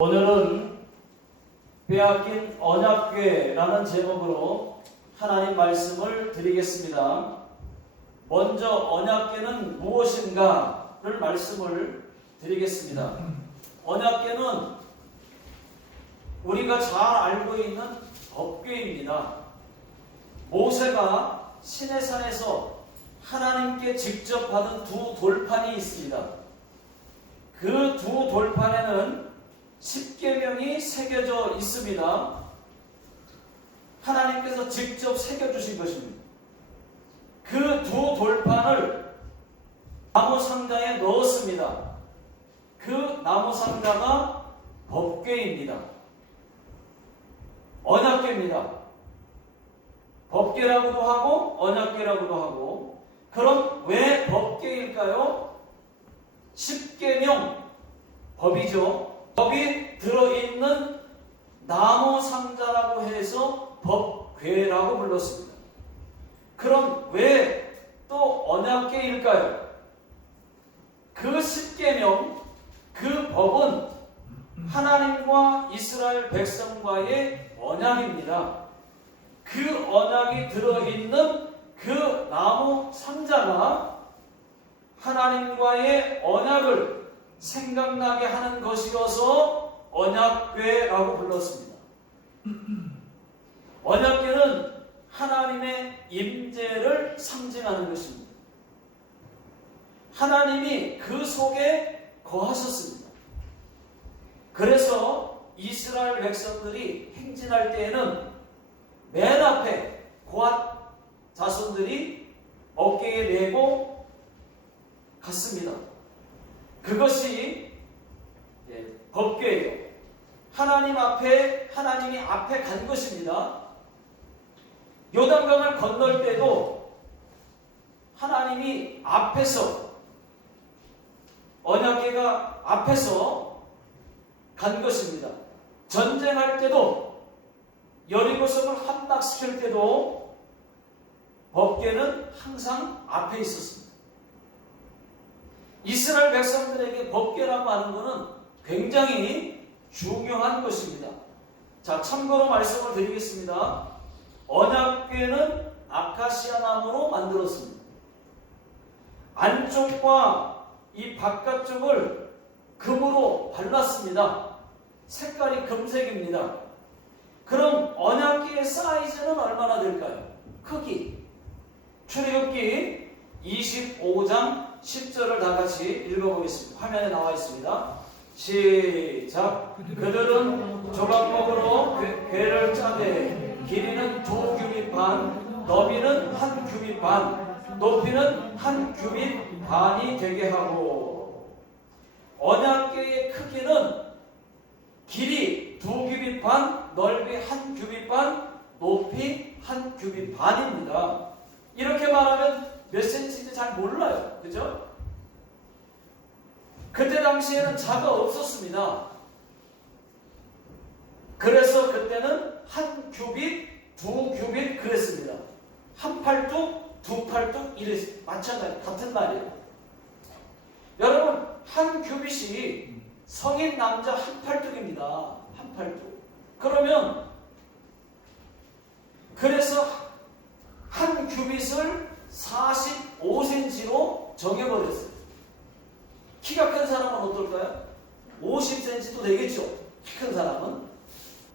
오늘은 빼앗긴 언약궤라는 제목으로 하나님 말씀을 드리겠습니다. 먼저 언약궤는 무엇인가를 말씀을 드리겠습니다. 언약궤는 우리가 잘 알고 있는 법궤입니다. 모세가 시내산에서 하나님께 직접 받은 두 돌판이 있습니다. 그 두 돌판에는 십계명이 새겨져 있습니다. 하나님께서 직접 새겨주신 것입니다. 그 두 돌판을 나무 상자에 넣었습니다. 그 나무 상자가 법궤입니다. 언약궤입니다. 법궤라고도 하고 언약궤라고도 하고. 그럼 왜 법궤일까요? 십계명, 법이죠. 법이 들어있는 나무 상자라고 해서 법궤라고 불렀습니다. 그럼 왜 또 언약궤일까요? 그 십계명, 그 법은 하나님과 이스라엘 백성과의 언약입니다. 그 언약이 들어있는 그 나무 상자가 하나님과의 언약을 생각나게 하는 것이어서 언약궤라고 불렀습니다. 언약궤는 하나님의 임재를 상징하는 것입니다. 하나님이 그 속에 거하셨습니다. 그래서 이스라엘 백성들이 행진할 때에는 맨 앞에 고앗 자손들이 어깨에 메고 갔습니다. 그것이 법궤예요. 하나님이 앞에 간 것입니다. 요단강을 건널 때도 하나님이 앞에서, 언약궤가 앞에서 간 것입니다. 전쟁할 때도, 여리고성을 함락시킬 때도 법궤는 항상 앞에 있었습니다. 이스라엘 백성들에게 법궤라고 하는 것은 굉장히 중요한 것입니다. 자, 참고로 말씀을 드리겠습니다. 언약궤는 아카시아 나무로 만들었습니다. 안쪽과 이 바깥쪽을 금으로 발랐습니다. 색깔이 금색입니다. 그럼 언약궤의 사이즈는 얼마나 될까요? 크기. 출애굽기 25장 10절을 다 같이 읽어보겠습니다. 화면에 나와 있습니다. 시작. 그들은 조각목으로 궤를 짜되 길이는 2규빗 반, 너비는 1규빗 반, 높이는 1규빗 반이 되게 하고. 언약궤의 크기는 길이 2규빗 반, 넓이 1규빗 반, 높이 1규빗 반입니다. 이렇게 말하면 몇 센치인지 잘 몰라요. 그죠? 그때 당시에는 자가 없었습니다. 그래서 그때는 1규빗, 2규빗 그랬습니다. 한 팔뚝, 두 팔뚝 이랬습니다. 마찬가지, 같은 말이에요. 여러분, 1규빗이 성인 남자 한 팔뚝입니다. 한 팔뚝. 그러면 그래서 1규빗을 45cm로 정해버렸어요. 키가 큰 사람은 어떨까요? 50cm도 되겠죠. 키 큰 사람은.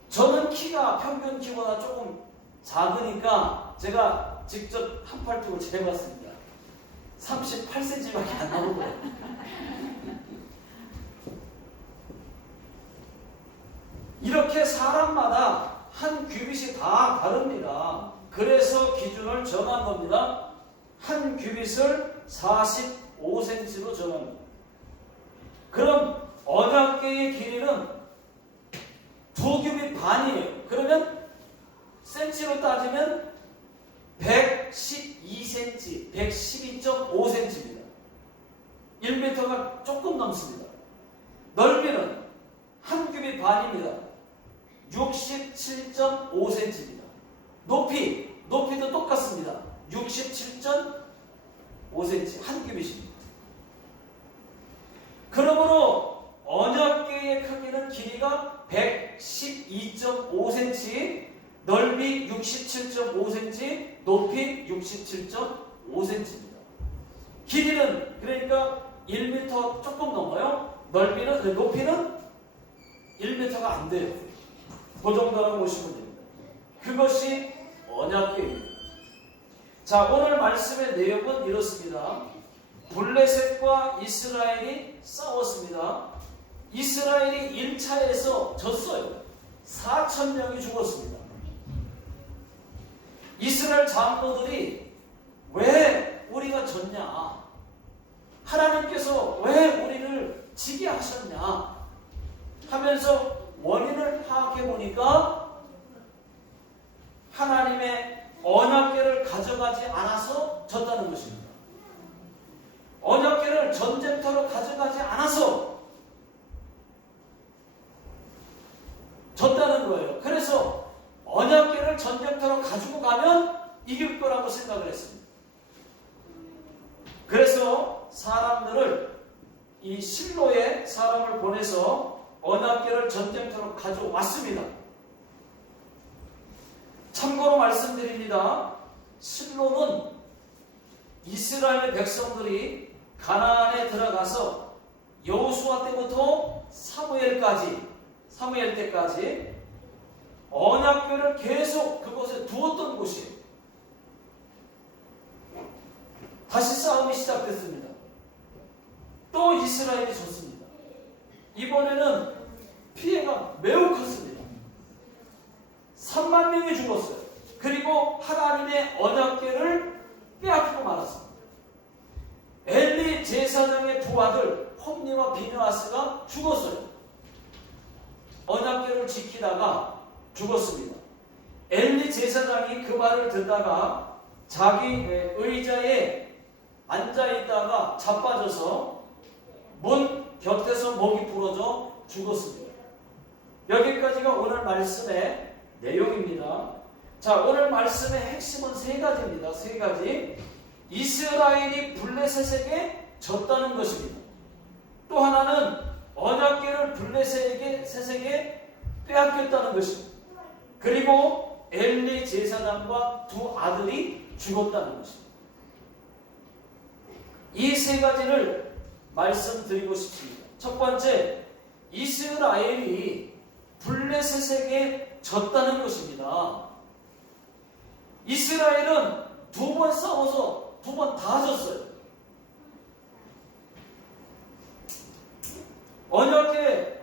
저는 키가 평균 키보다 조금 작으니까 제가 직접 한 팔뚝을 재봤습니다. 38cm밖에 안 나오고요. 이렇게 사람마다 1규빗이 다 다릅니다. 그래서 기준을 정한 겁니다. 1규빗을 45cm로 정합니다. 그럼 언약궤의 길이는 2규빗 반이에요. 그러면 센치로 따지면 112cm, 112.5cm입니다. 1m가 조금 넘습니다. 넓이는 1규빗 반입니다. 67.5cm입니다. 높이도 똑같습니다. 67.5cm, 1규빗입니다. 그러므로 언약궤의 크기는 길이가 112.5cm, 넓이 67.5cm, 높이 67.5cm입니다. 길이는 그러니까 1m 조금 넘어요. 높이는 1m가 안 돼요. 그 정도라고 보시면 됩니다. 그것이 언약궤입니다. 자, 오늘 말씀의 내용은 이렇습니다. 블레셋과 이스라엘이 싸웠습니다. 이스라엘이 1차에서 졌어요. 4,000명이 죽었습니다. 이스라엘 장로들이 왜 우리가 졌냐? 하나님께서 왜 우리를 지게 하셨냐? 하면서 원인을 파악해 보니까 하나님의 언약궤를 가져가지 않아서 졌다는 것입니다. 언약궤를 전쟁터로 가져가지 않아서 졌다는 거예요. 그래서 언약궤를 전쟁터로 가지고 가면 이길 거라고 생각을 했습니다. 그래서 사람들을 이 실로에 사람을 보내서 언약궤를 전쟁터로 가져왔습니다. 참고로 말씀드립니다. 실로는 이스라엘 백성들이 가나안에 들어가서 여호수아 때부터 사무엘 때까지 언약궤를 계속 그곳에 두었던 곳이에요. 다시 싸움이 시작됐습니다. 또 이스라엘이 졌습니다. 이번에는 피해가 매우 컸습니다. 3만 명이 죽었어요. 그리고 하나님의 언약궤를 빼앗기고 말았습니다. 엘리 제사장의 두 아들 홈니와 비느하스가 죽었어요. 언약궤를 지키다가 죽었습니다. 엘리 제사장이 그 말을 듣다가 자기 의자에 앉아있다가 자빠져서 문 곁에서 목이 부러져 죽었습니다. 여기까지가 오늘 말씀의 내용입니다. 자, 오늘 말씀의 핵심은 세 가지입니다. 세 가지. 이스라엘이 블레셋에게 졌다는 것입니다. 또 하나는 언약궤를 블레셋에게 빼앗겼다는 것입니다. 그리고 엘리 제사장과 두 아들이 죽었다는 것입니다. 이 세 가지를 말씀드리고 싶습니다. 첫 번째, 이스라엘이 블레셋에게 졌다는 것입니다. 이스라엘은 두 번 싸워서 두 번 다 졌어요. 언약궤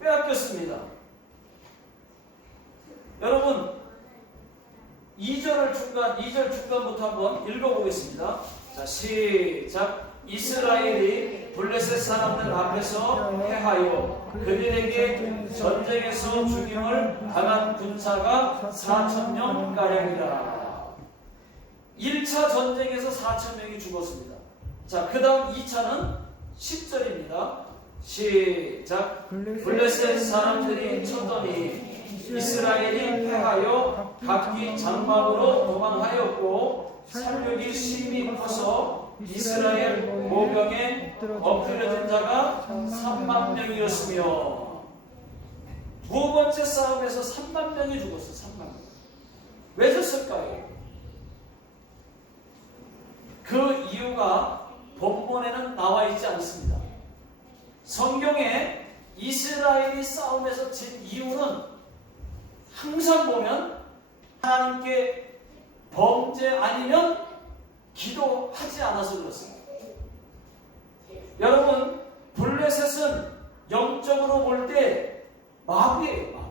빼앗겼습니다. 여러분 2절 중간부터 한번 읽어보겠습니다. 자, 시작. 이스라엘이 블레셋 사람들 앞에서 패하여 그들에게 전쟁에서 죽임을 당한 군사가 4,000명가량이라. 1차 전쟁에서 4,000명이 죽었습니다. 자, 그 다음 2차는 10절입니다. 시작. 블레셋 사람들이 쳤더니 이스라엘이 패하여 각기 장막으로 도망하였고 살육이 심히 커서 이스라엘 모병에 엎드려진 자가 3만 명이었으며 두 번째 싸움에서 3만 명이 죽었어요. 3만 명. 왜 졌을까요? 그 이유가 본문에는 나와 있지 않습니다. 성경에 이스라엘이 싸움에서 진 이유는 항상 보면 하나님께 범죄 아니면 기도하지 않아서 그렇습니다. 여러분, 블레셋은 영적으로 볼 때 마귀예요. 마귀.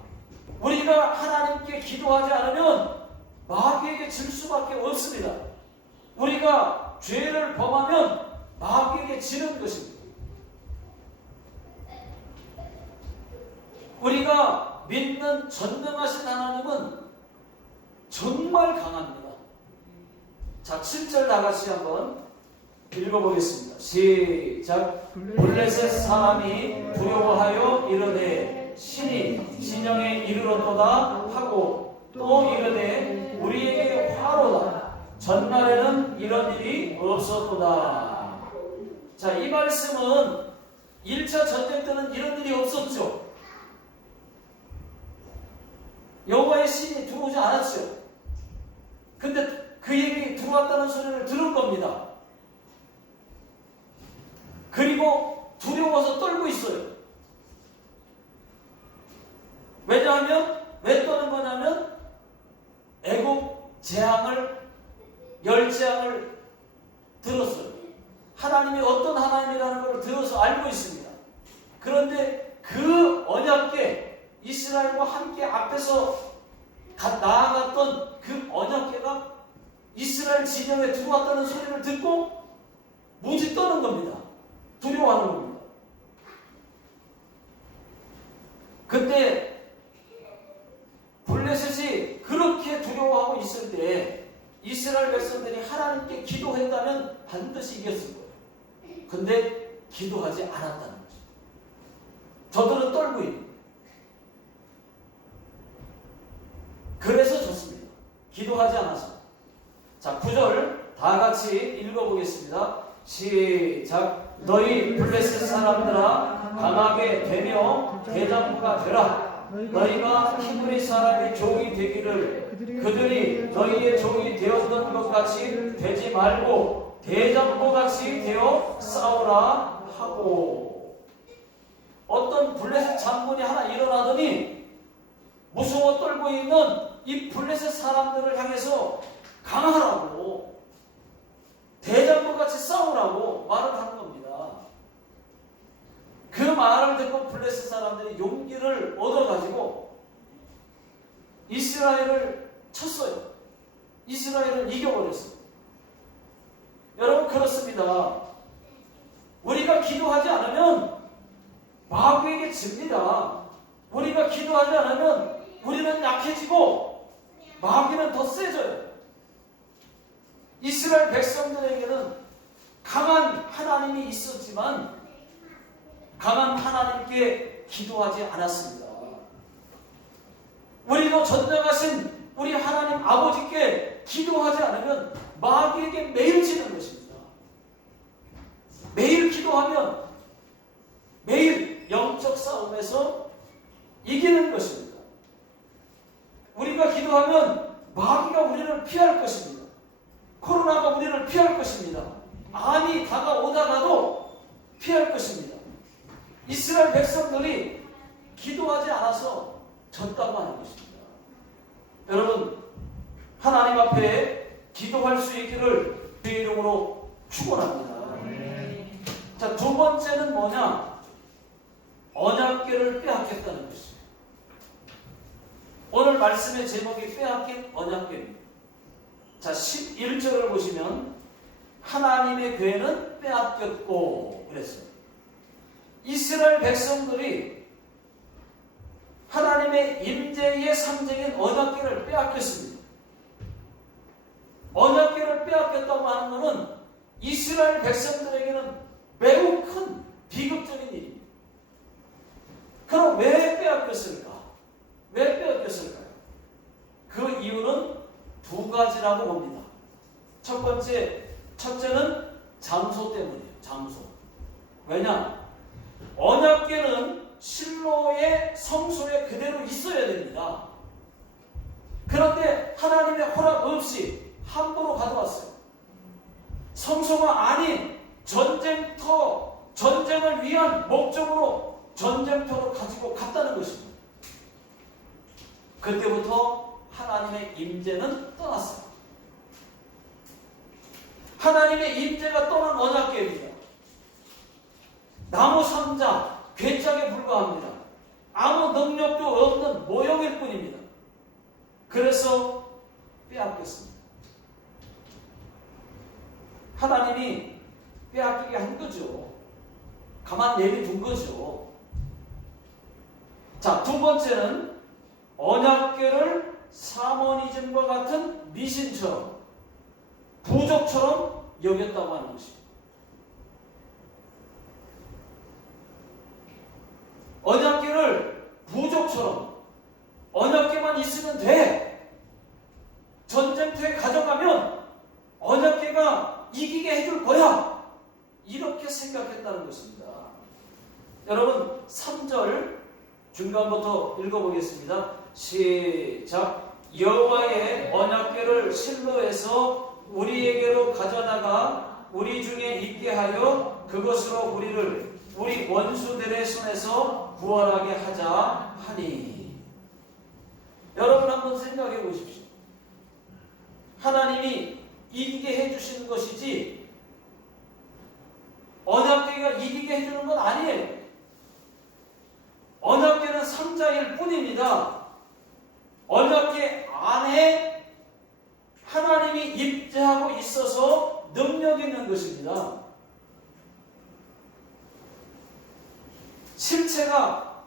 우리가 하나님께 기도하지 않으면 마귀에게 질 수밖에 없습니다. 우리가 죄를 범하면 마귀에게 지는 것입니다. 우리가 믿는 전능하신 하나님은 정말 강합니다. 자, 7절 다같이 한번 읽어보겠습니다. 시작. 블레셋 사람이 두려워하여 이르되 신이 진영에 이르렀도다 하고 또 이르되 우리에게 화로다. 전날에는 이런 일이 없었도다. 자, 이 말씀은 1차 전쟁 때는 이런 일이 없었죠. 여호와의 신이 들어오지 않았죠. 근데 그에게 들어왔다는 소리를 들은 겁니다. 그리고 두려워서 떨고 있어요. 왜냐하면 왜 떠는 거냐면 애국 재앙을 열재앙을 들었어요. 하나님이 어떤 하나님이라는 걸 들어서 알고 있습니다. 그런데 그 언약궤 이스라엘과 함께 앞에서 나아갔던 그 언약궤가 이스라엘 진영에 들어왔다는 소리를 듣고 무지 떠는 겁니다. 두려워하는 겁니다. 근데 블레셋이 그렇게 두려워하고 있을 때 이스라엘 백성들이 하나님께 기도했다면 반드시 이겼을 거예요. 근데 기도하지 않았다는 거죠. 저들은 떨고 있는 거예요. 그래서 졌습니다. 기도하지 않아서. 자, 9절 다 같이 읽어보겠습니다. 시작. 너희 블레셋 사람들아 강하게 되며 대장부가 되라. 너희가 히브리 사람의 종이 되기를 그들이 너희의 종이 되었던 것 같이 되지 말고 대장부 같이 되어 싸우라 하고. 어떤 블레셋 장군이 하나 일어나더니 무서워 떨고 있는 이 블레셋 사람들을 향해서 강하라고 대장부같이 싸우라고 말을 하는 겁니다. 그 말을 듣고 블레셋 사람들이 용기를 얻어가지고 이스라엘을 쳤어요. 이스라엘을 이겨버렸어요. 여러분 그렇습니다. 우리가 기도하지 않으면 마귀에게 집니다. 우리가 기도하지 않으면 우리는 약해지고 마귀는 더 세져요. 이스라엘 백성들에게는 강한 하나님이 있었지만 강한 하나님께 기도하지 않았습니다. 우리도 전능하신 우리 하나님 아버지께 기도하지 않으면 마귀에게 매일 지는 것입니다. 매일 기도하면 매일 영적 싸움에서 이기는 것입니다. 우리가 기도하면 마귀가 우리를 피할 것입니다. 코로나가 우리를 피할 것입니다. 암이 다가오다가도 피할 것입니다. 이스라엘 백성들이 기도하지 않아서 졌다고 하는 것입니다. 여러분 하나님 앞에 기도할 수 있기를 주의 이름으로 축원합니다. 자, 두 번째는 뭐냐? 언약궤를 빼앗겼다는 것이에요. 오늘 말씀의 제목이 빼앗긴 언약궤입니다. 자, 11절을 보시면 하나님의 궤는 빼앗겼고 그랬어요. 이스라엘 백성들이 하나님의 임재의 상징인 언약궤를 빼앗겼습니다. 언약궤를 빼앗겼다고 하는 것은 이스라엘 백성들에게는 매우 큰 비극적인 일입니다. 그럼 왜 빼앗겼을까? 왜 빼앗겼을까요? 그 이유는 두 가지라고 봅니다. 첫째는 장소 때문이에요. 장소. 왜냐? 언약궤는 실로의 성소에 그대로 있어야 됩니다. 그런데 하나님의 허락 없이 함부로 가져왔어요. 성소가 아닌 전쟁을 위한 목적으로 전쟁터로 가지고 갔다는 것입니다. 그때부터 하나님의 임재는 떠났어요. 하나님의 임재가 떠난 언약궤입니다. 나무 상자, 괴짝에 불과합니다. 아무 능력도 없는 모형일 뿐입니다. 그래서 빼앗겼습니다. 하나님이 빼앗기게 한 거죠. 가만 내비둔 거죠. 자, 두 번째는 언약궤를 사모니즘과 같은 미신처럼 부족처럼 여겼다고 하는 것입니다. 언약궤를 부족처럼 언약궤만 있으면 돼. 전쟁터에 가져가면 언약궤가 이기게 해줄 거야. 이렇게 생각했다는 것입니다. 여러분 3절 중간부터 읽어보겠습니다. 시작. 여호와의 언약궤를 실로에서 우리에게로 가져다가 우리 중에 있게 하여 그것으로 우리를 우리 원수들의 손에서 구원하게 하자 하니. 여러분 한번 생각해 보십시오. 하나님이 이기게 해주시는 것이지 언약궤가 이기게 해주는 건 아니에요. 언약궤는 상자일 뿐입니다. 언약궤 안에 하나님이 임재하고 있어서 능력 있는 것입니다. 실체가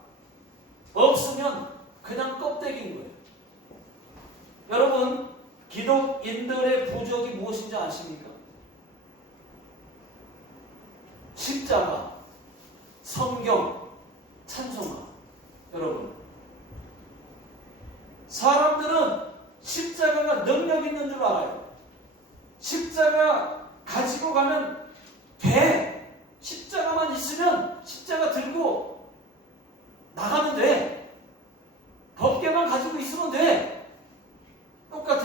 없으면 그냥 껍데기인 거예요. 여러분, 기독인들의 부족이 무엇인지 아십니까? 십자가, 성경, 찬송가. 여러분, 사람들은 십자가가 능력 있는 줄 알아요. 십자가 가지고 가면 돼. 십자가만 있으면 십자가 들고 나가면 돼. 법궤만 가지고 있으면 돼. 똑같아.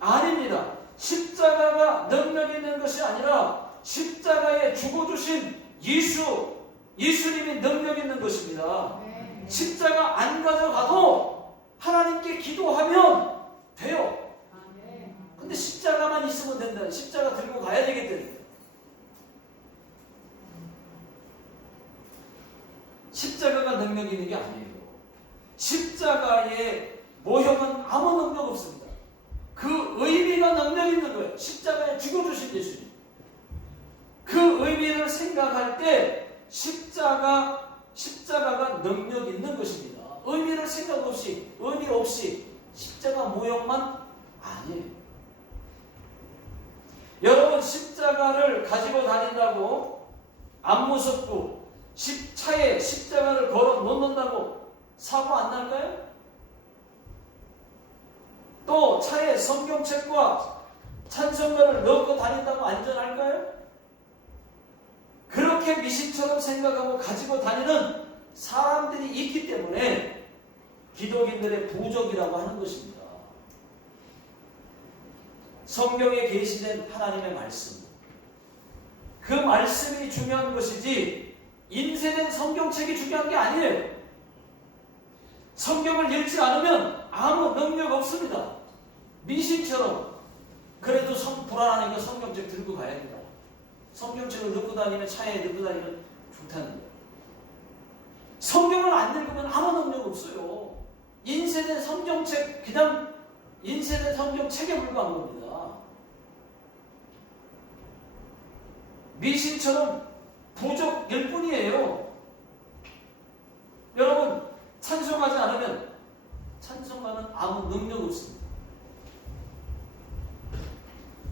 아닙니다. 십자가가 능력 있는 것이 아니라 십자가에 죽어주신 예수님이 능력 있는 것입니다. 십자가 안 가져가도 하나님께 기도하면 돼요. 근데 십자가만 있으면 된다. 십자가 들고 가야 되기 때문에. 십자가가 능력 있는 게 아니에요. 십자가의 모형은 아무 능력 없습니다. 그 의미가 능력 있는 거예요. 십자가에 죽어주신 예수님. 그 의미를 생각할 때 십자가가 능력 있는 것입니다. 의미를 생각 없이, 의미 없이 십자가 모형만 아니에요. 여러분, 십자가를 가지고 다닌다고 안 무섭고 차에 십자가를 걸어 놓는다고 사고 안 날까요? 또 차에 성경책과 찬송가를 넣고 다닌다고 안전할까요? 그렇게 미신처럼 생각하고 가지고 다니는 사람들이 있기 때문에 기독인들의 부족이라고 하는 것입니다. 성경에 계시된 하나님의 말씀, 그 말씀이 중요한 것이지 인쇄된 성경책이 중요한 게 아니에요. 성경을 읽지 않으면 아무 능력 없습니다. 미신처럼. 그래도 불안하니까 성경책 들고 가야 된다. 성경책을 넣고 다니면, 차에 넣고 다니면 좋다는 거예요. 성경을 안 읽으면 아무 능력 없어요. 인쇄된 성경책, 그냥 인쇄된 성경책에 불과한 겁니다. 미신처럼 부족일 뿐이에요. 여러분, 찬송하지 않으면 찬송가는 아무 능력 없습니다.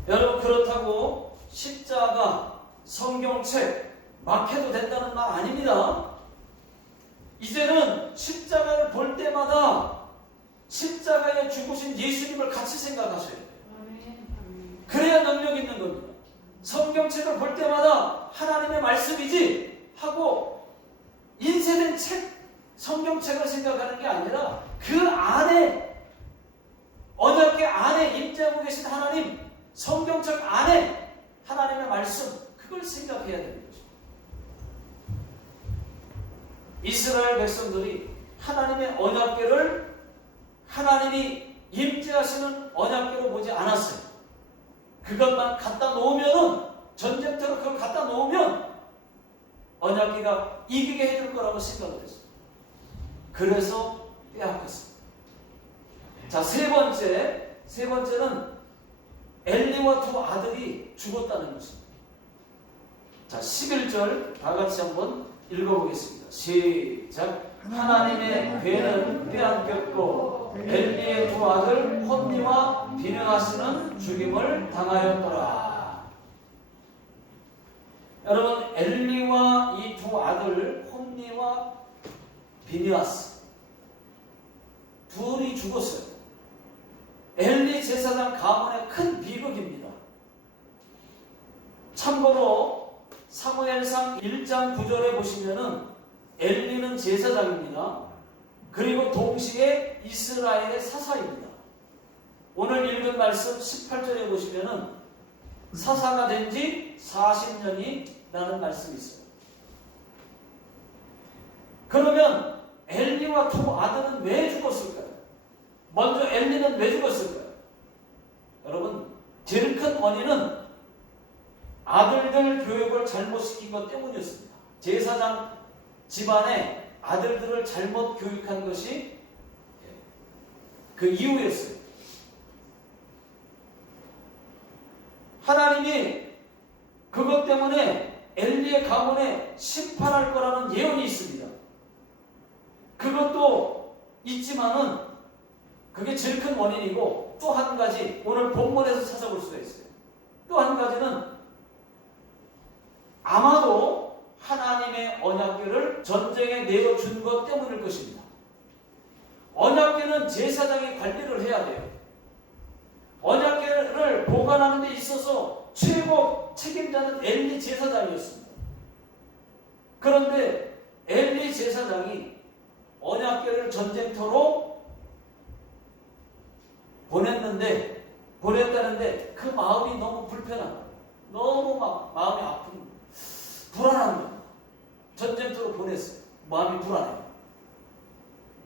여러분, 그렇다고 십자가, 성경책 막 해도 된다는 말 아닙니다. 이제는 십자가를 볼 때마다 십자가에 죽으신 예수님을 같이 생각하셔야 돼요. 그래야 능력 있는 겁니다. 성경책을 볼 때마다 하나님의 말씀이지 하고 인쇄된 책, 성경책을 생각하는 게 아니라 그 안에, 언약궤 안에 임재하고 계신 하나님, 성경책 안에 하나님의 말씀, 그걸 생각해야 되는 거죠. 이스라엘 백성들이 하나님의 언약궤를 하나님이 임재하시는 언약궤로 보지 않았어요. 그것만 갖다 놓으면은, 전쟁터로 그걸 갖다 놓으면 언약궤가 이기게 해줄 거라고 생각을 했어요. 그래서 빼앗겼습니다. 자, 세 번째는 엘리와 두 아들이 죽었다는 것입니다. 자, 11절 다 같이 한번 읽어보겠습니다. 시작. 하나님의 궤는 빼앗겼고 엘리의 두 아들 홈니와 비느하스는 죽임을 당하였더라. 여러분, 엘리와 이 두 아들 홈니와 비느하스 둘이 죽었어요. 엘리 제사장 가문의 큰 비극입니다. 참고로 사무엘상 1장 9절에 보시면은 엘리는 제사장입니다. 그리고 동시에 이스라엘의 사사입니다. 오늘 읽은 말씀 18절에 보시면은 사사가 된 지 40년이라는 말씀이 있어요. 그러면 엘리와 두 아들은 왜 죽었을까요? 먼저 엘리는 왜 죽었을까요? 여러분, 제일 큰 원인은 아들들 교육을 잘못시킨 것 때문이었습니다. 제사장 집안에 아들들을 잘못 교육한 것이 그 이유였어요. 하나님이 그것 때문에 엘리의 가문에 심판할 거라는 예언이 있습니다. 그것도 있지만은 그게 제일 큰 원인이고, 또 한 가지 오늘 본문에서 찾아볼 수가 있어요. 또 한 가지는 아마도 하나님의 언약궤를 전쟁에 내어준 것 때문일 것입니다. 언약궤는 제사장이 관리를 해야 돼요. 언약궤를 보관하는 데 있어서 최고 책임자는 엘리 제사장이었습니다. 그런데 엘리 제사장이 언약궤를 전쟁터로 보냈다는데 그 마음이 너무 불편한 거예요. 너무 마음이 아픈, 불안한 거예요. 전쟁터로 보냈어요. 마음이 불안해요.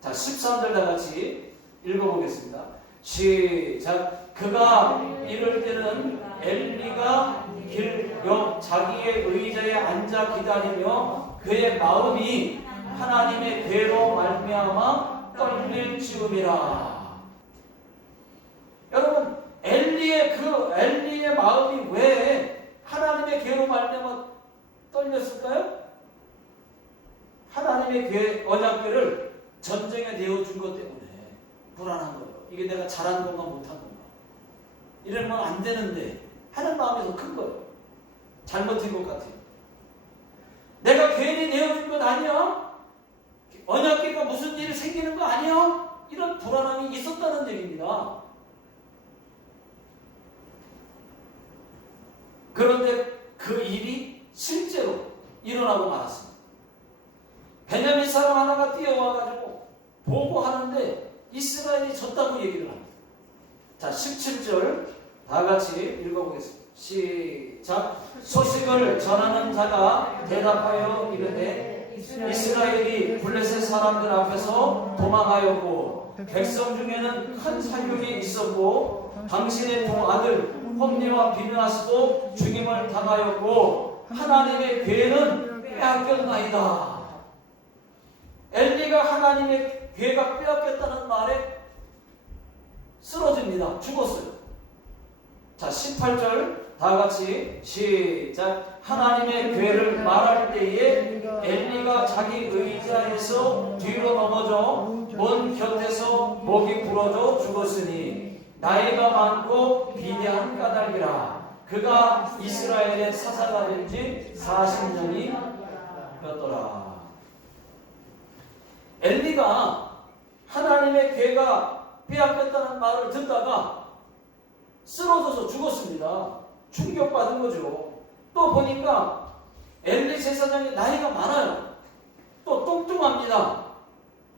자, 13절 다 같이 읽어보겠습니다. 시작. 그가 이럴 때는 엘리가 길 옆 자기의 의자에 앉아 기다리며 그의 마음이 하나님의 궤로 말미암아 떨릴 즈음이라. 여러분, 엘리의 마음이 왜 하나님의 궤로 말미암아 떨렸을까요? 하나님의 궤, 언약궤를 전쟁에 내어준 것 때문에 불안한 거예요. 이게 내가 잘한 건가 못한 건가, 이러면 안 되는데 하는 마음이 더 큰 거예요. 잘못된 것 같아요. 내가 괜히 내어준 건 아니야? 언약궤가 무슨 일이 생기는 거 아니야? 이런 불안함이 있었다는 얘기입니다. 그런데 그 일이 실제로 일어나고 말았습니다. 베냐민 사람 하나가 뛰어와가지고 보고하는데 이스라엘이 졌다고 얘기를 합니다. 자, 17절 다 같이 읽어보겠습니다. 시작. 소식을 전하는 자가 대답하여 이르되 이스라엘이 블레셋 사람들 앞에서 도망하였고 백성 중에는 큰 살육이 있었고 당신의 두 아들 홈리와 비느하스도 죽임을 당하였고 하나님의 궤는 빼앗겼나이다. 엘리가 하나님의 궤가 빼앗겼다는 말에 쓰러집니다. 죽었어요. 자, 18절 다 같이 시작. 하나님의 궤를 말할 때에 엘리가 자기 의자에서 뒤로 넘어져 먼 곁에서 목이 부러져 죽었으니 나이가 많고 비대한 까닭이라. 그가 이스라엘의 사사가 된 지 40년이 되었더라. 엘리가 하나님의 궤가 빼앗겼다는 말을 듣다가 쓰러져서 죽었습니다. 충격받은 거죠. 또 보니까 엘리 제사장이 나이가 많아요. 또 뚱뚱합니다.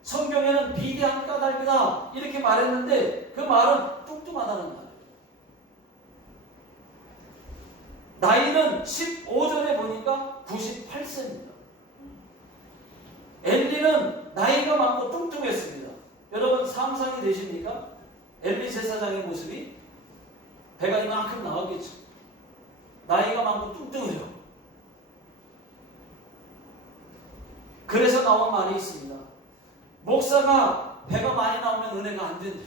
성경에는 비대한 까닭이다 이렇게 말했는데 그 말은 뚱뚱하다는 말이에요. 나이는 15절에 보니까 98세입니다. 엘리는 나이가 많고 뚱뚱했습니다. 여러분 상상이 되십니까? 엘리 제사장의 모습이 배가 이만큼 나왔겠죠. 나이가 많고 뚱뚱해요. 그래서 나온 말이 있습니다. 목사가 배가 많이 나오면 은혜가 안 된대.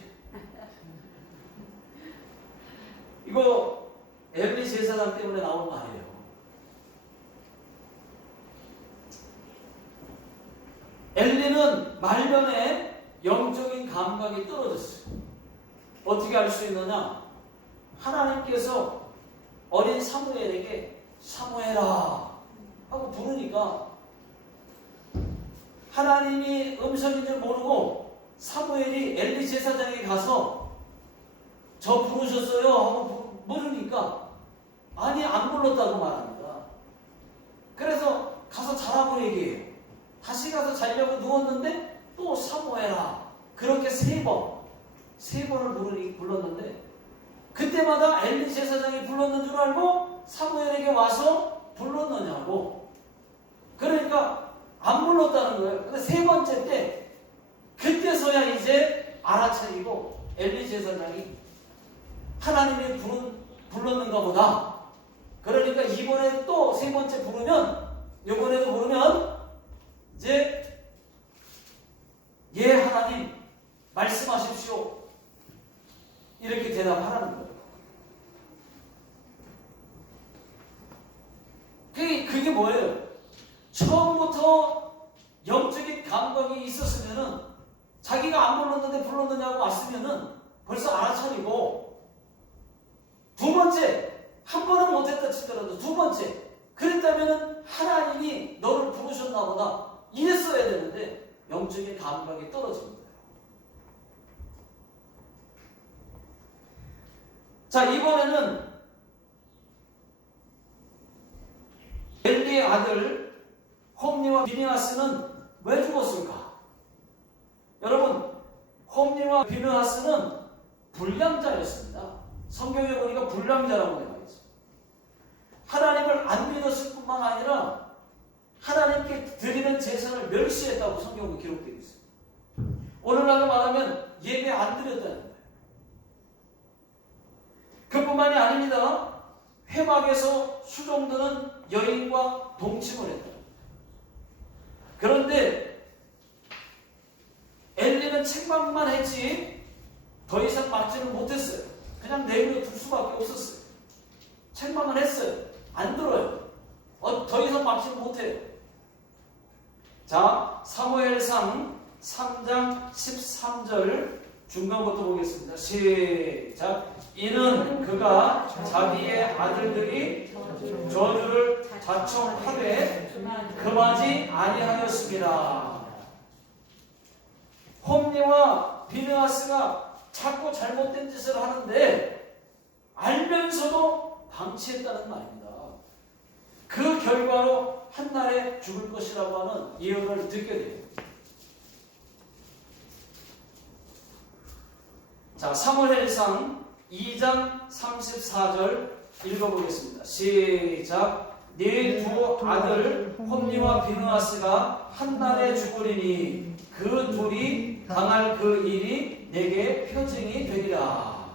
이거 엘리 제사장 때문에 나온 말이에요. 엘리는 말년에 영적인 감각이 떨어졌어요. 어떻게 알 수 있느냐? 하나님께서 어린 사무엘에게 사무엘아 하고 부르니까 하나님이 음성인 줄 모르고 사무엘이 엘리 제사장에 가서 저 부르셨어요 하고 물으니까 아니 안 불렀다고 말합니다. 그래서 가서 자라고 얘기해요. 다시 가서 자려고 누웠는데 또 사모해라. 그렇게 세 번을 불렀는데 그때마다 엘리 제사장이 불렀는 줄 알고 사무엘에게 와서 불렀느냐고. 그러니까 안 불렀다는 거예요. 근데 세 번째 때 그때서야 이제 알아차리고 엘리 제사장이 하나님이 불렀는가 보다. 그러니까 이번에 또 세 번째 부르면, 이번에도 부르면 이제 예 하나님 말씀하십시오 이렇게 대답하라는 거예요. 그게 뭐예요? 처음부터 영적인 감각이 있었으면은 자기가 안 불렀는데 불렀느냐고 왔으면은 벌써 알아차리고, 두 번째 한 번은 못했다 치더라도 두 번째 그랬다면은 하나님이 너를 부르셨나 보다 이랬어야 되는데 영적인 감각이 떨어진 거예요. 자, 이번에는 엘리의 아들 홈리와 비느하스는 왜 죽었을까? 여러분, 홈리와 비느하스는 불량자였습니다. 성경에 보니까 불량자라고 되어 있어요. 하나님을 안 믿었을 뿐만 아니라 하나님께 드리는 제사를 멸시했다고 성경에 기록되어 있어요. 오늘날로 말하면 예배 안 드렸다는 거예요. 그뿐만이 아닙니다. 회막에서 수종드는 여인과 동침을 했다. 그런데 엘리는 책망만 했지 더 이상 막지는 못했어요. 그냥 내버려 둘 수밖에 없었어요. 책망을 했어요. 안 들어요. 더 이상 막지는 못해요. 자, 사무엘상 3장 13절 중간부터 보겠습니다. 시작. 이는 그가 자기의 아들들이 저주를 자청하되 금하지 아니하였습니다. 홈리와 비느하스가 자꾸 잘못된 짓을 하는데 알면서도 방치했다는 말입니다. 그 결과로 한날에 죽을 것이라고 하는 예언을 듣게 돼요. 자, 사무엘상 2장 34절 읽어보겠습니다. 시작. 네 두 아들 홈리와 비느하스가 한날에 죽으리니 그 둘이 당할 그 일이 내게 표징이 되리라.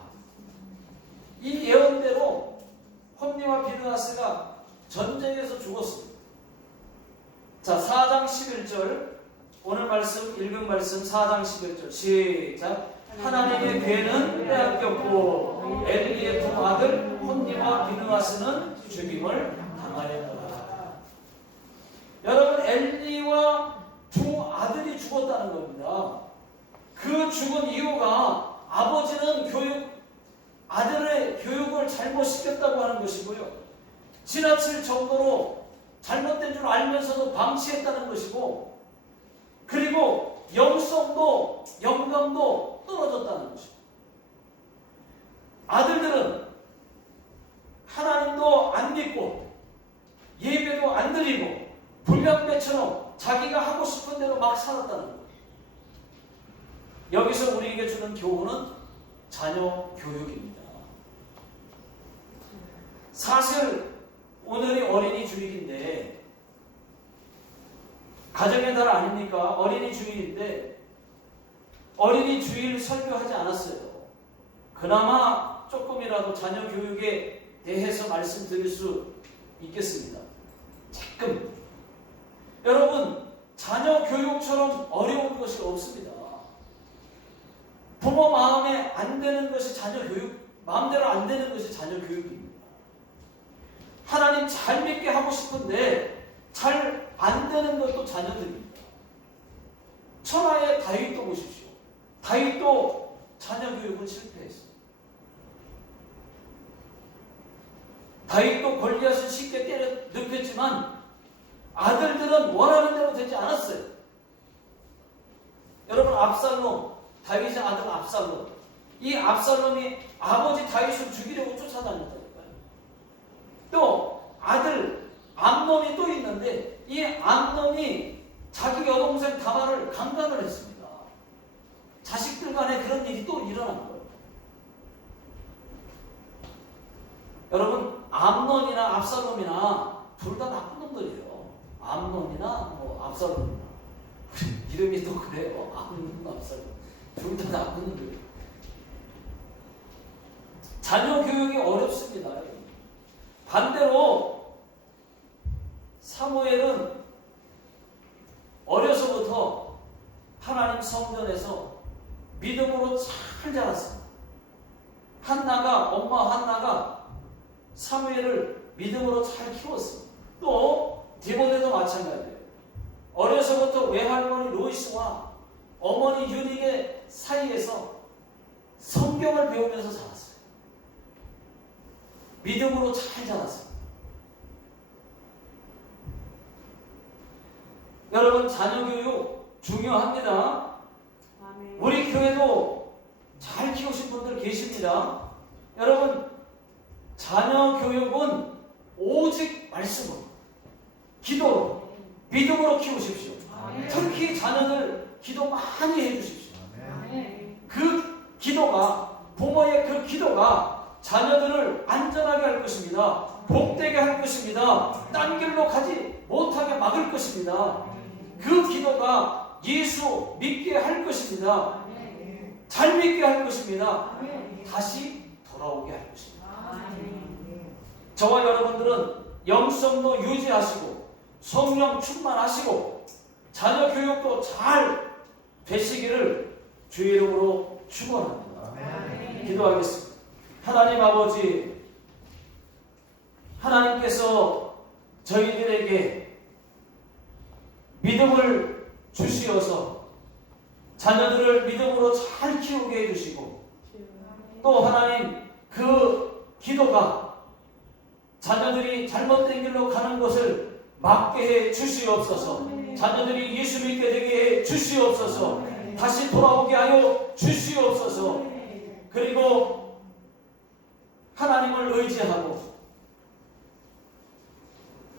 이 예언대로 홈리와 비느하스가 전쟁에서 죽었습니다. 자, 4장 11절 오늘 말씀 읽은 말씀 4장 11절 시작. 하나님의 괴는 빼앗겼고 엘리의 두 아들 홈리와 비느하스는 죽임을 당하였다. 여러분, 엘리와 두 아들이 죽었다는 겁니다. 그 죽은 이유가 아버지는 아들의 교육을 잘못 시켰다고 하는 것이고요. 지나칠 정도로 잘못된 줄 알면서도 방치했다는 것이고, 그리고 영성도 영감도 떨어졌다는 것입니다. 아들들은 하나님도 안 믿고 예배도 안 드리고 불량배처럼 자기가 하고 싶은 대로 막 살았다는 거예요. 여기서 우리에게 주는 교훈은 자녀 교육입니다. 사실 오늘이 어린이 주일인데, 가정의 달 아닙니까? 어린이 주일인데 어린이 주일 설교하지 않았어요. 그나마 조금이라도 자녀 교육에 대해서 말씀드릴 수 있겠습니다. 조금. 여러분, 자녀 교육처럼 어려운 것이 없습니다. 부모 마음에 안 되는 것이 자녀 교육, 마음대로 안 되는 것이 자녀 교육입니다. 하나님 잘 믿게 하고 싶은데 잘 안 되는 것도 자녀들입니다. 천하의 다윗도 보십시오. 다윗도 자녀 교육은 실패했어요. 다윗도 골리앗을 쉽게 때려 눕혔지만 아들들은 원하는 대로 되지 않았어요. 여러분, 압살롬, 다윗의 아들 압살롬, 이 압살롬이 아버지 다윗을 죽이려고 쫓아다녔다니까요. 또 아들 암논이 또 있는데 이 암논이 자기 여동생 다말을 강간을 했습니다. 자식들 간에 그런 일이 또 일어난 거예요. 여러분, 암논이나 압살롬이나 둘 다 나쁜 놈들이에요. 암논이나 압살롬이나 이름이 또 그래요. 암논, 압살롬 둘 다 나쁜 놈들이에요. 자녀 교육이 어렵습니다. 반대로 사무엘은 어려서부터 하나님 성전에서 믿음으로 잘 자랐습니다. 엄마 한나가 사무엘을 믿음으로 잘 키웠습니다. 또 디모데도 마찬가지예요. 어려서부터 외할머니 로이스와 어머니 유닉의 사이에서 성경을 배우면서 자랐어요. 믿음으로 잘 자랐습니다. 여러분, 자녀 교육 중요합니다. 우리 교회도 잘 키우신 분들 계십니다. 여러분, 자녀 교육은 오직 말씀으로, 기도로, 믿음으로 키우십시오. 특히 자녀들 기도 많이 해주십시오. 그 기도가, 부모의 그 기도가 자녀들을 안전하게 할 것입니다. 복되게 할 것입니다. 딴 길로 가지 못하게 막을 것입니다. 그 기도가 예수 믿게 할 것입니다. 잘 믿게 할 것입니다. 다시 돌아오게 할 것입니다. 저와 여러분들은 영성도 유지하시고 성령 충만하시고 자녀 교육도 잘 되시기를 주의 이름으로 축원합니다. 기도하겠습니다. 하나님 아버지, 하나님께서 저희들에게 믿음을 주시어서 자녀들을 믿음으로 잘 키우게 해주시고, 또 하나님 그 기도가 자녀들이 잘못된 길로 가는 것을 막게 해 주시옵소서. 자녀들이 예수 믿게 되게 해 주시옵소서. 다시 돌아오게 하여 주시옵소서. 그리고 하나님을 의지하고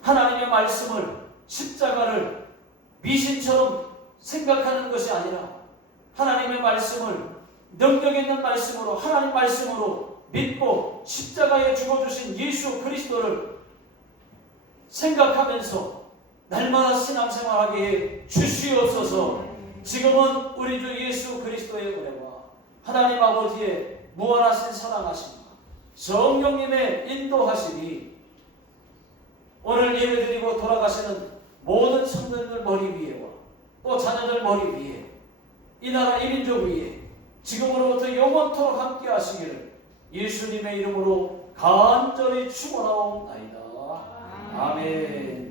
하나님의 말씀을, 십자가를 미신처럼 생각하는 것이 아니라 하나님의 말씀을 능력 있는 말씀으로, 하나님 말씀으로 믿고 십자가에 죽어주신 예수 그리스도를 생각하면서 날마다 신앙생활하게 해 주시옵소서. 지금은 우리 주 예수 그리스도의 은혜와 하나님 아버지의 무한하신 사랑하심과 성령님의 인도하심이 오늘 예배드리고 돌아가시는 모든 성도들 머리 위에와 또 자녀들 머리 위에, 이 나라 이 민족 위에 지금으로부터 영원토록 함께 하시기를 예수님의 이름으로 간절히 축원하옵나이다. 아멘.